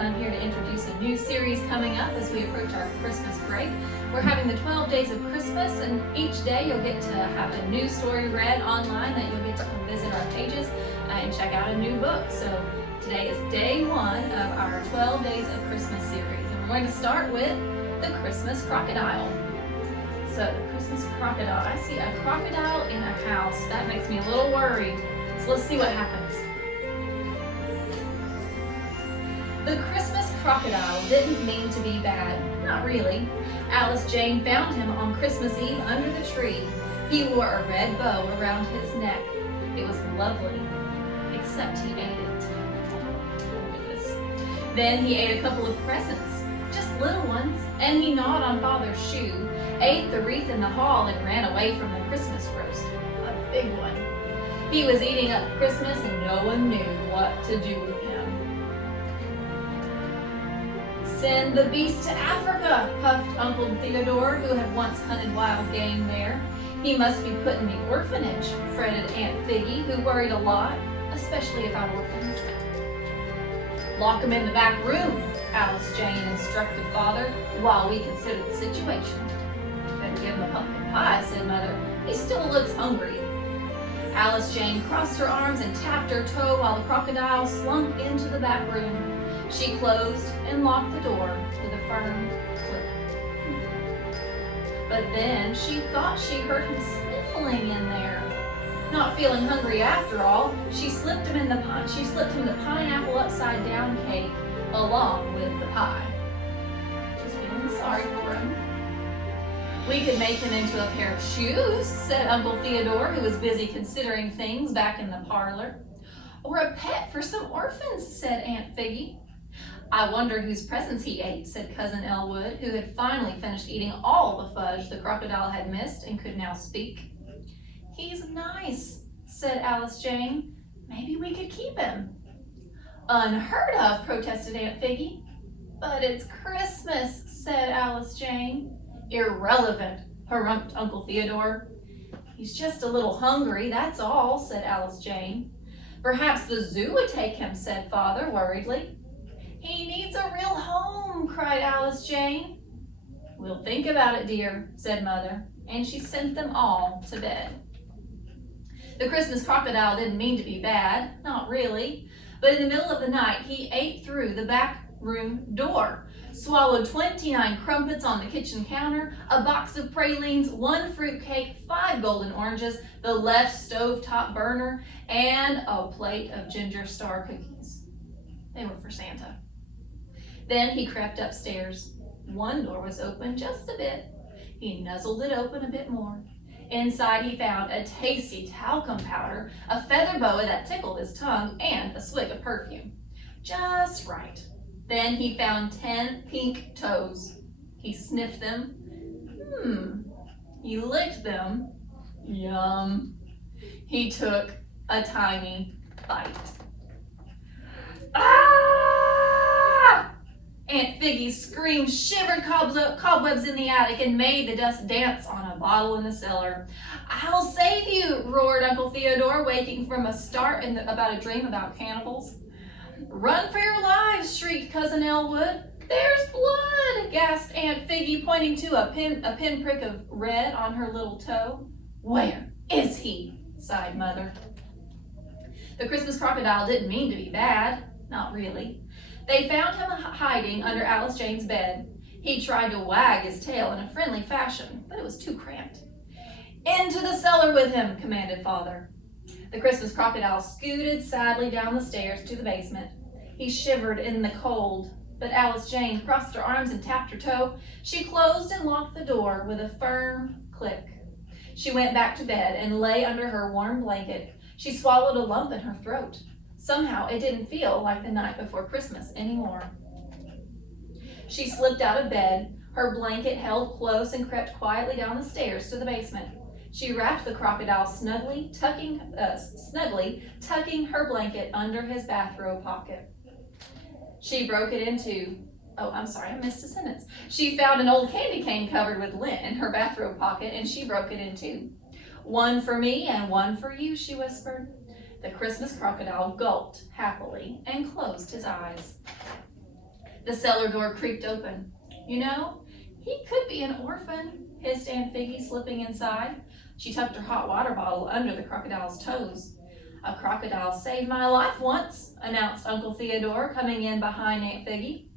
and I'm here to introduce a new series coming up as we approach our Christmas break. We're having the 12 Days of Christmas, and each day you'll get to have a new story read online that you'll get to come visit our pages and check out a new book. So today is day one of our 12 Days of Christmas series, and we're going to start with the Christmas Crocodile. So the Christmas Crocodile, I see a crocodile in a house. That makes me a little worried. So let's see what happens. The Christmas Crocodile didn't mean to be bad, not really. Alice Jane found him on Christmas Eve under the tree. He wore a red bow around his neck. It was lovely, except he ate it. Then he ate a couple of presents, just little ones, and he gnawed on Father's shoe, ate the wreath in the hall, and ran away from the Christmas roast, a big one. He was eating up Christmas and no one knew what to do with him. Send the beast to Africa, puffed Uncle Theodore, who had once hunted wild game there. He must be put in the orphanage, fretted Aunt Figgy, who worried a lot, especially about orphans. Lock him in the back room, Alice Jane instructed Father, while we considered the situation. Better give him a pumpkin pie, said Mother. He still looks hungry. Alice Jane crossed her arms and tapped her toe while the crocodile slunk into the back room. She closed and locked the door with a firm click. But then she thought she heard him sniffling in there. Not feeling hungry after all, she slipped him the pineapple upside down cake along with the pie. She's feeling sorry for him. We could make him into a pair of shoes, said Uncle Theodore, who was busy considering things back in the parlor. Or a pet for some orphans, said Aunt Figgy. I wonder whose presents he ate, said Cousin Elwood, who had finally finished eating all the fudge the crocodile had missed and could now speak. He's nice, said Alice Jane. Maybe we could keep him. Unheard of, protested Aunt Figgy. But it's Christmas, said Alice Jane. Irrelevant, harumphed Uncle Theodore. He's just a little hungry, that's all, said Alice Jane. Perhaps the zoo would take him, said Father worriedly. He needs a real home, cried Alice Jane. We'll think about it, dear, said Mother, and she sent them all to bed. The Christmas Crocodile didn't mean to be bad, not really, but in the middle of the night he ate through the back room door, swallowed 29 crumpets on the kitchen counter, a box of pralines, 1 fruit cake, 5 golden oranges, the left stovetop burner, and a plate of ginger star cookies. They were for Santa. Then he crept upstairs. One door was open just a bit. He nuzzled it open a bit more. Inside he found a tasty talcum powder, a feather boa that tickled his tongue, and a swig of perfume. Just right. Then he found 10 pink toes. He sniffed them. He licked them. Yum. He took a tiny bite. Ah! Aunt Figgy's scream shivered cobwebs in the attic and made the dust dance on a bottle in the cellar. I'll save you, roared Uncle Theodore, waking from a start about a dream about cannibals. Run for your lives, shrieked Cousin Elwood. There's blood, gasped Aunt Figgy, pointing to a pinprick of red on her little toe. Where is he? Sighed Mother. The Christmas Crocodile didn't mean to be bad, not really. They found him hiding under Alice Jane's bed. He tried to wag his tail in a friendly fashion, but it was too cramped. Into the cellar with him, commanded Father. The Christmas Crocodile scooted sadly down the stairs to the basement. He shivered in the cold, but Alice Jane crossed her arms and tapped her toe. She closed and locked the door with a firm click. She went back to bed and lay under her warm blanket. She swallowed a lump in her throat. Somehow it didn't feel like the night before Christmas anymore. She slipped out of bed, her blanket held close, and crept quietly down the stairs to the basement. She wrapped the crocodile snugly, tucking her blanket under his bathrobe pocket. She broke it into, I missed a sentence. She found an old candy cane covered with lint in her bathrobe pocket, and she broke it in 2. One for me and one for you, she whispered. The Christmas Crocodile gulped happily and closed his eyes. The cellar door creaked open. "You know, he could be an orphan," hissed Aunt Figgy, slipping inside. She tucked her hot water bottle under the crocodile's toes. "A crocodile saved my life once," announced Uncle Theodore, coming in behind Aunt Figgy.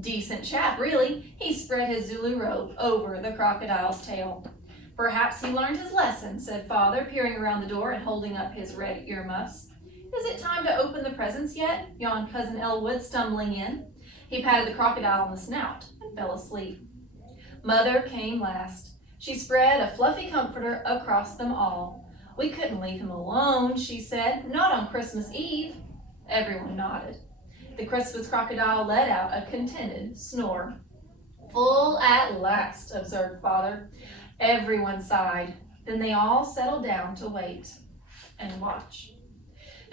"Decent chap, really." He spread his Zulu robe over the crocodile's tail. "Perhaps he learned his lesson," said Father, peering around the door and holding up his red earmuffs. "Is it time to open the presents yet?" yawned Cousin Elwood, stumbling in. He patted the crocodile on the snout and fell asleep. Mother came last. She spread a fluffy comforter across them all. "We couldn't leave him alone," she said. "Not on Christmas Eve." Everyone nodded. The Christmas crocodile let out a contented snore. "Full at last," observed Father. Everyone sighed. Then they all settled down to wait and watch.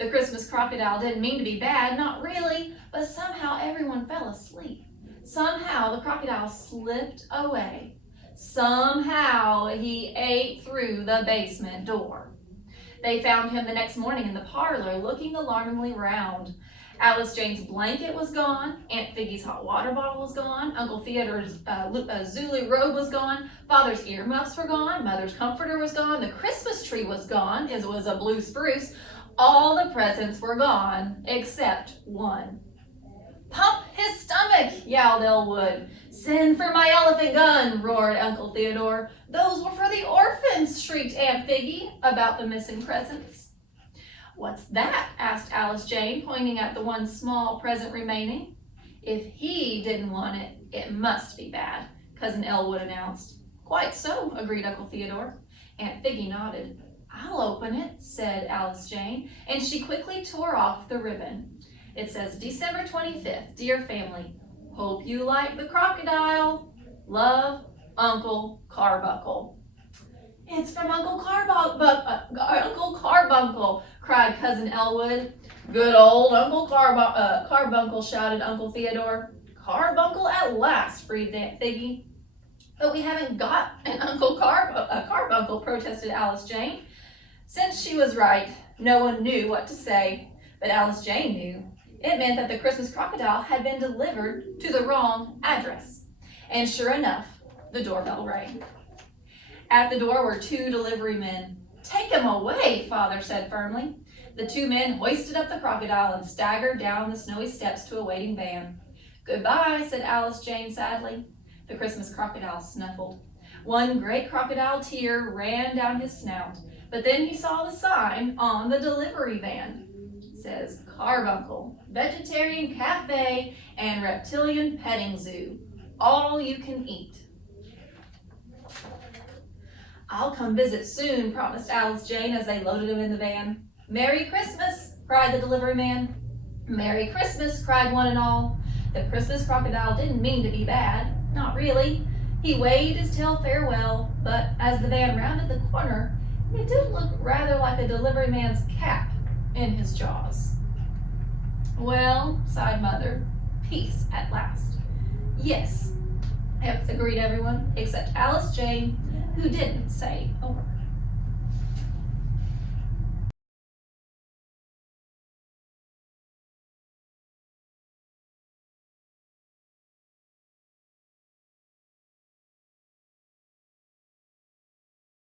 The Christmas crocodile didn't mean to be bad, not really, but somehow everyone fell asleep. Somehow the crocodile slipped away. Somehow he ate through the basement door. They found him the next morning in the parlor, looking alarmingly round. Alice Jane's blanket was gone. Aunt Figgy's hot water bottle was gone. Uncle Theodore's Zulu robe was gone. Father's earmuffs were gone. Mother's comforter was gone. The Christmas tree was gone. It was a blue spruce. All the presents were gone except one. "Pump his stomach," yowled Elwood. "Send for my elephant gun," roared Uncle Theodore. "Those were for the orphans," shrieked Aunt Figgy about the missing presents. "What's that?" asked Alice Jane, pointing at the one small present remaining. "If he didn't want it, it must be bad," Cousin Elwood announced. "Quite so," agreed Uncle Theodore. Aunt Figgy nodded. "I'll open it," said Alice Jane, and she quickly tore off the ribbon. It says, "December 25th, dear family. Hope you like the crocodile. Love, Uncle Carbuncle." "It's from Uncle Carbuncle," cried Cousin Elwood. "Good old Uncle Carbuncle," shouted Uncle Theodore. "Carbuncle at last," breathed Aunt Figgy. "But we haven't got an Uncle Carbuncle," protested Alice Jane. Since she was right, no one knew what to say, but Alice Jane knew. It meant that the Christmas crocodile had been delivered to the wrong address. And sure enough, the doorbell rang. At the door were two delivery men. "Take him away," Father said firmly. The two men hoisted up the crocodile and staggered down the snowy steps to a waiting van. "Goodbye," said Alice Jane sadly. The Christmas crocodile snuffled. One great crocodile tear ran down his snout, but then he saw the sign on the delivery van. It says, "Carbuncle, Vegetarian Cafe and Reptilian Petting Zoo. All you can eat." "I'll come visit soon," promised Alice Jane as they loaded him in the van. "Merry Christmas," cried the delivery man. "Merry Christmas," cried one and all. The Christmas crocodile didn't mean to be bad, not really. He waved his tail farewell, but as the van rounded the corner, it did look rather like a delivery man's cap in his jaws. "Well," sighed Mother, "peace at last." "Yes," agreed everyone, except Alice Jane, who didn't say a word.